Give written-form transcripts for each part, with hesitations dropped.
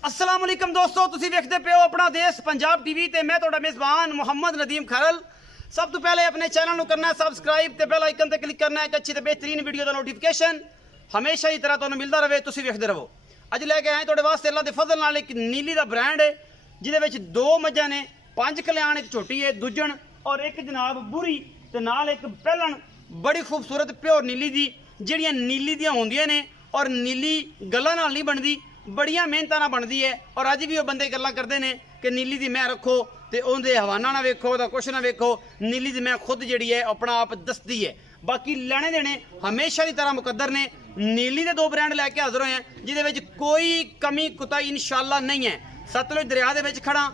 अस्सलाम वालेकुम दोस्तों, तुसी वेखदे पे हो अपना देश पंजाब टीवी ते मैं तुहाडा मेज़बान मोहम्मद नदीम खरल। सब तो पहले अपने चैनल को करना है सबसक्राइब ते बेल आइकन ते क्लिक करना है एक अच्छी ते बेहतरीन वीडियो का नोटिफिकेशन हमेशा ही तरह तुहानू मिलता रहे, तुसी वेखदे रहो। अज लैके आए तुहाडे वास्ते अल्लाह दे फजल नाल एक नीली दा ब्रांड है जिहदे विच दो मज्जां ने, 5 कल्याण, एक छोटी है दुजन और एक जनाब बुरी ते नाल एक पहलन। बड़ी खूबसूरत प्योर नीली दी जिहड़ियां नीली दियां होंदियां ने और नीली गल्लां नाल नहीं बनदी, बड़िया मेहनत ना बनती है। और अज भी वो बंदे गल्लां करते हैं कि नीली दी मैं रखो तो उनके हवाना ना वेखो, कुछ ना वेखो, नीली दी मैं खुद जी है अपना आप दसती है। बाकी लेने देने हमेशा की तरह मुकद्दर ने। नीली के 2 ब्रांड लैके हाजिर होए हैं जिहदे कोई कमी कुताई इंशाअल्लाह नहीं है। सतलुज दरिया दे विच खड़ा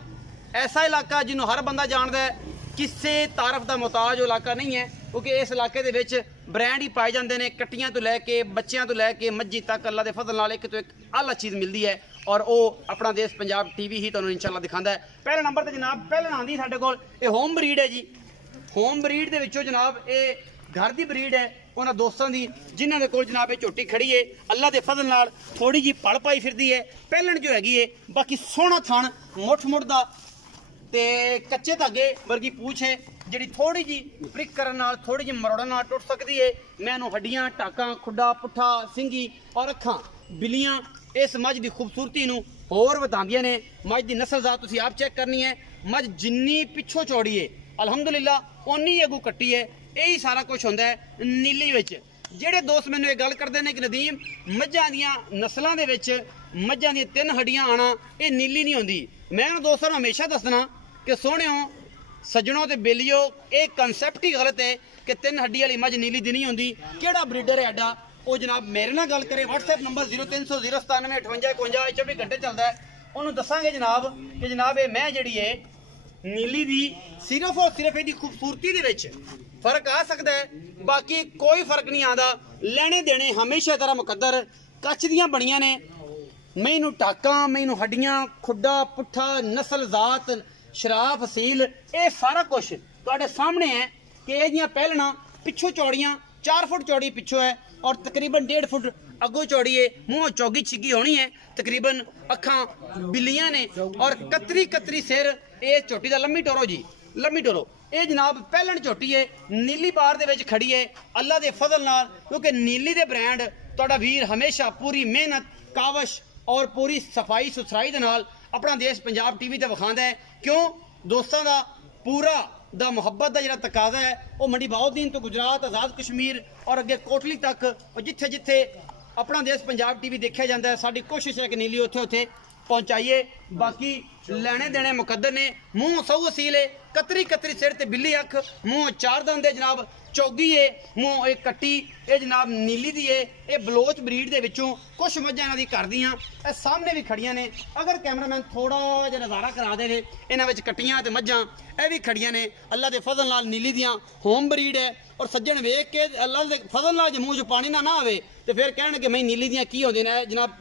ऐसा इलाका जिन्होंने हर बंदा जानता है, किसी तारफ का मुहताज इलाका नहीं है क्योंकि इस इलाके दे विच ब्रांड ही पाए जाते हैं। कट्टियां तो लैके बच्चों तो लैके मज्जी तक अल्लाह के फजल नाल एक तो एक आला चीज़ मिलती है और वो अपना देश पंजाब टीवी ही तुहानू इंशाअल्लाह दिखाता है। पहले नंबर पर जनाब पहले आँदी साडे कोल ये होम ब्रीड है जी। होम ब्रीड के विचों जनाब ये घर की ब्रीड है उन्होंने दोस्तों की जिन्हों के कोल जनाब ये झोटी खड़ी है। अल्लाह के फजल नाल थोड़ी जी पल पाई फिरदी है। पहलन जो हैगी है बाकी सोहना थान मुठ मुठदा ते कच्चे धागे वर्गी पूछ है जी, थोड़ी जी प्रिक करन नाल थोड़ी जी मरोड़ा नाल टुट सकती है। मैनू हड्डियां टाका खुडा पुट्ठा सिंगी और अखां बिलियां इस मझ की खूबसूरती नू होर वधांदियां ने। मझ की नस्ल जात तुसीं आप चेक करनी है। मझ जिन्नी पिछों चौड़ी है अलहमदुलिल्लाह उन्नी अगू कट्टी है। यही सारा कुछ होंदा है नीली विच। जेड़े दोस्त मैनू ये गल करते हैं कि नदीम मझां दियां नस्लां दे विच मझां दियां 3 हड्डियां आना ये नीली नहीं होंदी, मैं उन्होंने दोस्तों हमेशा दसना कि सोहणिओ सज्जनों ते बेलियो ये कंसैप्ट ही गलत है कि 3 हड्डी वाली मझ नीली दी नहीं होंदी। केड़ा ब्रीडर है एडा वो जनाब मेरे नाल गल करे। व्हाट्सएप नंबर 0300 097 58 51 24 घंटे चलता है। उन्होंने दसांगे जनाब कि जनाब ये मैं जी है नीली दी सिर्फ और सिर्फ ये खूबसूरती दे विच फर्क आ सकता है, बाकी कोई फर्क नहीं आता। लेने देने हमेशा तरह मुकद्दर कच्च दियां बनियां ने। मैनू टाका मैनू हड्डियां खुडा पुट्ठा नस्ल जात शराब फसील ये सारा कुछ तुहाडे सामने है कि ये पहलना पिछों चौड़ियां 4 फुट चौड़ी पिछों है और तकरीबन 1.5 फुट अगों चौड़ी है। मुँह चौगी छिगी होनी है, तकरीबन अखां बिल्लियां ने और कतरी कतरी सिर। ये झोटी का लम्मी टोरो जी, लम्मी टोरो। ये जनाब पहलन झोटी है नीली बार दे विच खड़ी है अल्लाह के फजल नाल, क्योंकि नीली दे ब्रांड तुहाडा वीर हमेशा पूरी मेहनत कावश और पूरी सफाई सुथराई दे नाल अपना देश पंजाब टीवी ते विखांदा है। क्यों दोस्तों का पूरा दा मुहब्बत का जिहड़ा तकाजा है वो मंडी बहाउद्दीन तो गुजरात आज़ाद कश्मीर और अगे कोटली तक और जिथे जिथे अपना देश पंजाब टीवी देखा जाता है साडी कोशिश है कि नीली उत्थे उत्थे पहुँचाइए। बाकी लेने देने मुकद्दर ने। मूँह सौ असील है, कतरी कतरी सिर ते बिल्ली अख, मूँह 4 दंद है जनाब, चौगी है, मूँह एक कट्टी ये जनाब नीली दी है। ये बलोच ब्रीड दे विचों कुछ मझां इन्हां दी घर दियां सामने भी खड़ियां ने। अगर कैमरामैन थोड़ा जिहा नज़ारा करा दे इन्हां विच कट्टियां ते मझां ये भी खड़ियां ने। अल्लाह के फजल नाल नीली दियां होम ब्रीड है और सज्जन वेख के अल्लाह के फजल नाल जे मूँह च पानी ना आवे तो फिर कहण कि मैं नीली दियां की होंदियां ने। जनाब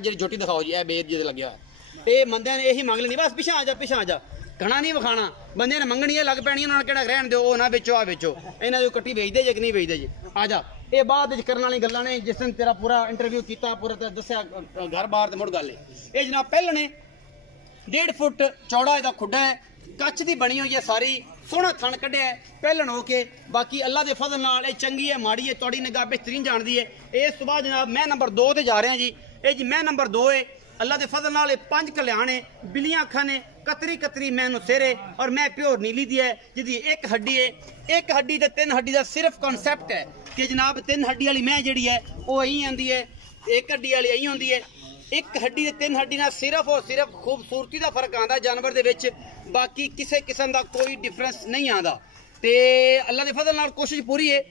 जी झोटी दिखाओ जी, बेद जिहदे लग्या होया ये बंदे ने यही मंग लेनी बस पिछा आ जा पिछा आ जा, घना नहीं विखाना। बंदे ने मंगनियां लग पैनियां उन्होंने कहना रहन दो ना बेचो आ बेचो, इन्हां दी कट्टी बेचदे जे कि नहीं बेचदे जी। आ जा ये बाद करने वाली गल्लां ने। जिस दिन तेरा पूरा इंटरव्यू किया पूरा दस्या घर बार ते मुड़ गल है। ये जनाब पहलने 1.5 फुट चौड़ा इसका खुडा है, कच्च की बनी हुई है सारी, सोहना थन कढ़िया है पहलन हो के। बाकी अल्लाह के फजल नाल ये चंगी है माड़ी है तुहाडी निगाह बेहतरीन जानती है। इस तो बाद जनाब मैं नंबर 2 ते जा रहा जी। ये जी मैं नंबर 2 है अल्लाह के फजल नाल 5 कल्याण है, बिलियां अखां ने, कतरी कतरी मैनू सिर है और मैं प्योर नीली दी है जिहदी एक हड्डी है। एक हड्डी ते 3 हड्डी का सिर्फ कॉन्सैप्ट है कि जनाब 3 हड्डी वाली मैं जी है वो अहीं आती है, एक हड्डी वाली अहीं होंदी है। एक हड्डी ते 3 हड्डी ना सिर्फ और सिर्फ खूबसूरती का फर्क आता जानवर दे विच, बाकी किसी किस्म का कोई डिफरेंस नहीं आता। तो अल्लाह के फजल नाल कोशिश पूरी है।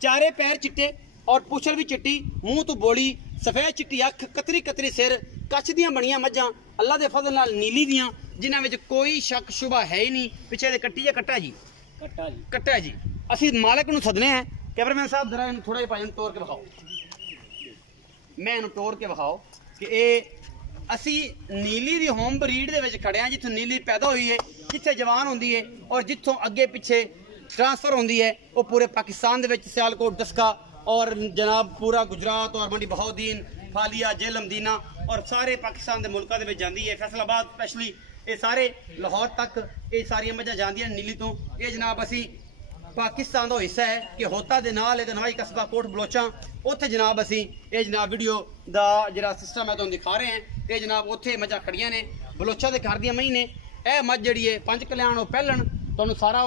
चारे पैर चिट्टे और पुछल भी चिट्टी, मुँह तो बोली सफेद चिट्टी अख, कतरी कतरी सिर, कच्छ दियां बनियां मझां अल्लाह के फजल नाल नीली दियां जिन्हां विच कोई शक शुबा है ही नहीं। पिछे दे कट्टी या कट्टा जी, कट्टा जी। असीं मालिक नूं सदने हैं। कैमरामैन साहब जरा थोड़ा जिहा भाई तोड़ के विखाओ, मैं इन्हूं तोड़ के विखाओ कि ये असी नीली दी होम ब्रीड दे विच खड़े हां जित्थों नीली पैदा हुई है, जिथे जवान होंदी है और जित्थों अगे पिछे ट्रांसफर होंदी है वो पूरे पाकिस्तान दे विच सियालकोट दस्का और जनाब पूरा गुजरात और मंडी बहाउद्दीन फालिया जेलम दीना और सारे पाकिस्तान के मुल्कों के जाती है। फैसलाबाद स्पैशली ये सारे लाहौर तक ये सारिया मझां जांदियां नीली तो। ये जनाब असी पाकिस्तान का हिस्सा है कि होता दे नाल एक नवाई कस्बा कोट बलोचा उत्थे जनाब असी ये जनाब वीडियो का जिहड़ा सिस्टम है तुहानूं दिखा रहे हैं। ये जनाब उत्थे मझां खड़ियां ने बलोचा के घर दियां मई ने। यह मझ जिहड़ी है पंज कल्याण और पहलन तुहानूं सारा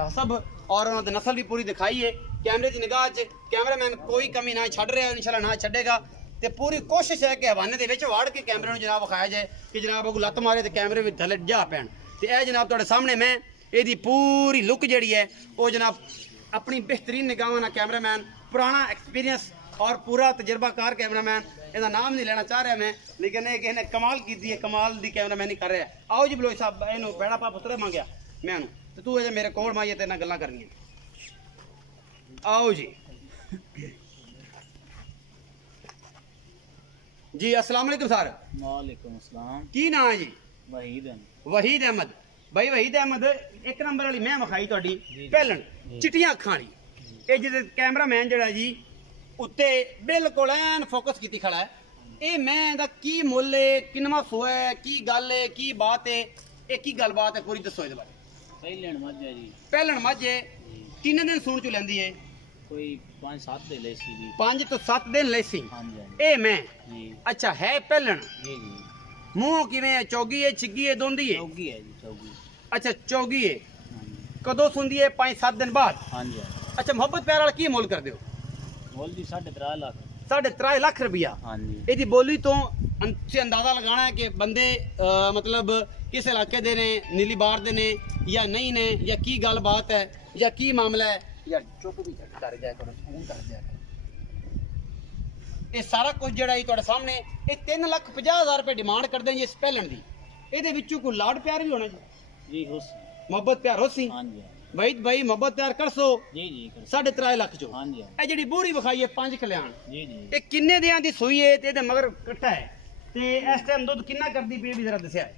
हसब और उन्होंने नस्ल भी पूरी दिखाई है। कैमरे की निगाह च कैमरामैन कोई कमी ना छड़ रहा, इंशाल्लाह ना छड़ेगा। तो पूरी कोशिश है कि हवाने के विच वाड़ के कैमरे में जनाब विखाया जाए कि जनाब अगू लत्त मारे तो कैमरे भी थले जा पैन। तो यह जनाब तुहाडे सामने मैं यदी पूरी लुक जी है वो जनाब अपनी बेहतरीन निगाह कैमरामैन पुराना एक्सपीरियंस और पूरा तजर्बाकार कैमरामैन, इसका नाम नहीं लेना चाह रहा मैं, लेकिन ये किसी ने कमाल की है, कमाल की कैमरामैन ही कर रहा है। आओ जी बलोच साहब इनू बैड़ा पा पुत्र मंगया मैं तो तू अजे मेरे कोल माइए तेरे गल्लां करनी। आओ जी जी अस्सलाम वालेकुम सर। वालेकुम अस्सलाम। की नाम है जी? वहीद अहमद। भाई वहीद अहमद एक नंबर वाली मैं विखाई तुहाडी पहलन चिट्टियां अखां वाली। ये जिहदे कैमरामैन जिहड़ा जी उत्ते बिल्कुल ऐन फोकस की खड़ा है। ये मैं दा की मुल है, किनवा सोया है, की गल है, की बात है, ये की गलबात है पूरी दसो इहदे बारे। पहलन मझ है जी। पहलन मझ है किन्ने दिन सूण चो लैंदी है? कोई 5-7 दिन लेसी जी। 5 तो 7 दिन लेसी। हां जी। ए मैं जी। अच्छा है पहलन जी जी। मुंह किवें है? चौगी है, छिग्गी है, दोंदी है? चौगी है जी, चौगी। अच्छा चौगी है। हां जी। कदों सुंदी है? 5-7 दिन बाद। हां जी। अच्छा मोहब्बत प्यार वाला की मोल कर दियो? मोल जी 3.5 लाख। 3.5 लाख रुपया। हां जी। ਇਹਦੀ ਬੋਲੀ ਤੋਂ से अंदाजा लगाना है कि बंदे मतलब किस इलाके दे ने, नीली बार दे ने या नहीं ने, या की गल बात है या की मामला है। यार चुप भी कर जाया करो, फोन कर जाया करो। ये सारा कुछ जड़ा ही तुहाडे सामने ये 3,50,000 रुपए डिमांड करदे जी इस पहलन दी। ਇਹਦੇ ਵਿੱਚੋਂ कोई लाड प्यार भी होना जी? जी होस मोहब्बत प्यार होसी। हां जी। वहीद भाई मोहब्बत प्यार कर सो जी जी कर। 3.5 लाख चो। हां जी। ਇਹ ਜਿਹੜੀ ਬੂਰੀ ਵਿਖਾਈ ਹੈ 5 ਕਲਿਆਣ जी जी। ਇਹ ਕਿੰਨੇ ਦਿਆਂ ਦੀ ਸੂਈ ਹੈ ਤੇ ਇਹਦੇ ਮਗਰ ਕੱਟਾ ਹੈ ਤੇ ਇਸ ਟਾਈਮ ਦੁੱਧ ਕਿੰਨਾ ਕਰਦੀ ਪਈ ਵੀ ਜ਼ਰਾ ਦੱਸਿਆ ਹੈ?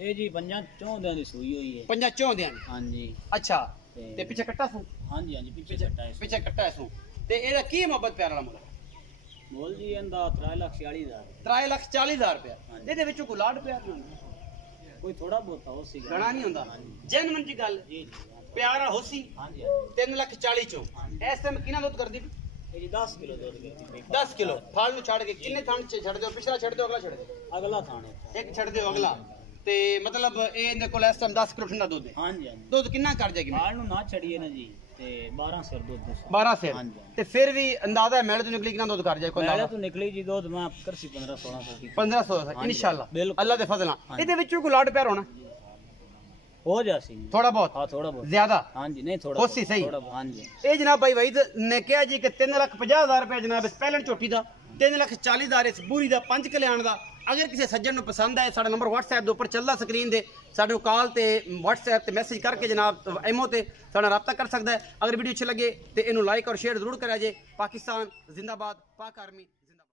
ਇਹ ਜੀ 5 ਦਿਨਾਂ ਦੀ ਸੂਈ ਹੋਈ ਹੈ। 5 ਦਿਆਂ ਦੀ। हां जी। ਅੱਛਾ ਤੇ ਪਿੱਛੇ ਕੱਟਾ ਸੂ? हां जी। हां जी पीछे छट्टा है। ਪਿੱਛੇ ਕੱਟਾ ਸੂ ਤੇ ਇਹਦਾ ਕੀ ਮੁਹੱਬਤ ਪਿਆਰ ਵਾਲਾ ਮੁੱਲ? मोल जी ਇਹਦਾ 3,40,000। 3,40,000 ਰੁਪਇਆ। ਇਹਦੇ ਵਿੱਚੋਂ ਕੋਈ ਲਾਡ ਪਿਆਰ ਨਹੀਂ ਹੁੰਦਾ? ਕੋਈ ਥੋੜਾ ਬਹੁਤਾ ਹੋਸੀ ਗਣਾ ਨਹੀਂ ਹੁੰਦਾ ਜੈਨੂਇਨ ਜੀ ਗੱਲ। जी जी। ਪਿਆਰ ਹੋਸੀ। हां जी। 3,40,000 ਚੋਂ ਇਸ ਟਾਈਮ ਕਿੰਨਾ ਦੁੱਧ ਕਰਦੀ ਪਈ? ਇਹ ਜੀ 10 ਕਿਲੋ ਦੁੱਧ ਕਰਦੀ। 10 ਕਿਲੋ। ਫਲ ਨੂੰ ਛੱਡ ਕੇ ਕਿੰਨੇ ਥਣ ਚ ਛੱਡ ਦਿਓ? ਪਿਛਲਾ ਛੱਡ ਦਿਓ, ਅਗਲਾ ਛੱਡ ਦਿਓ? ਅਗਲਾ ਥਾਣੇ ਇੱਕ ਛੱਡ ਦਿਓ ਅਗਲਾ। ਤੇ ਮਤਲਬ ਇਹ ਇਹਦੇ ਕੋਲ ਇਸ ਟਾਈਮ 10 ਕਿਲੋ ਠੰਡਾ ਦੁੱਧ ਹੈ। हां जी। हां जी। ਦੁੱਧ ਕਿੰਨਾ ਕਰ ਜਾਏਗੀ? ਬਾਲ ਨੂੰ ਨਾ ਛੜੀਏ ਨਾ ਜੀ ਤੇ 12 ਸਿਰ ਦੁੱਧ 12 ਸਿਰ। ਹਾਂਜੀ। ਤੇ ਫਿਰ ਵੀ ਅੰਦਾਜ਼ਾ ਹੈ ਮੈਲੇ ਤੋਂ ਨਿਕਲੀ ਕਿੰਨਾ ਦੁੱਧ ਕਰ ਜਾਏ ਕੋਈ? ਮੈਲੇ ਤੋਂ ਨਿਕਲੀ ਜੀ ਦੁੱਧ ਮੈਂ ਕਰਸੀ 1500-1600 ਦੀ। 1500 ਇਨਸ਼ਾਅੱਲਾ ਬਿਲਕੁਲ। ਅੱਲਾ ਦੇ ਫਜ਼ਲ ਨਾਲ। ਇਹਦੇ ਵਿੱਚੋਂ ਕੋਈ ਲਾਡ ਪਿਆਰ ਹੋਣਾ ਹੋ ਜਾਸੀ ਥੋੜਾ ਬਹੁਤ? ਹਾਂ ਥੋੜਾ ਬਹੁਤ। ਜ਼ਿਆਦਾ? हां जी। नहीं थोड़ा होसी सही। थोड़ा। हां जी। ਇਹ ਜਨਾਬ ਭਾਈ ਵਹੀਦ ਨੇ ਕਿਹਾ ਜੀ ਕਿ 3,50,000 ਰੁਪਏ ਜਨਾਬ ਇਸ ਪਹਿਲਣ ਝੋਟੀ ਦਾ, 3,40,000 ਇਸ ਬੂਰੀ ਦਾ, 5 ਕਲਿਆਣ ਦਾ। ਅਗਰ ਕਿਸੇ ਸੱਜਣ ਨੂੰ ਪਸੰਦ ਆਏ ਸਾਡਾ ਨੰਬਰ WhatsApp ਦੇ ਉੱਪਰ ਚੱਲਦਾ ਸਕਰੀਨ ਦੇ, ਸਾਡੇ ਕਾਲ ਤੇ WhatsApp ਤੇ ਮੈਸੇਜ ਕਰਕੇ ਜਨਾਬ ਐਮਓ ਤੇ ਸਾਡਾ ਰਾਬਤਾ ਕਰ ਸਕਦਾ ਹੈ। ਅਗਰ ਵੀਡੀਓ ਅੱਛੀ ਲੱਗੇ ਤੇ ਇਹਨੂੰ ਲਾਈਕ ਔਰ ਸ਼ੇਅਰ ਜ਼ਰੂਰ ਕਰਿਆ ਜੇ। ਪਾਕਿਸਤਾਨ ਜ਼ਿੰਦਾਬਾਦ, ਪਾਕ ਆਰਮੀ।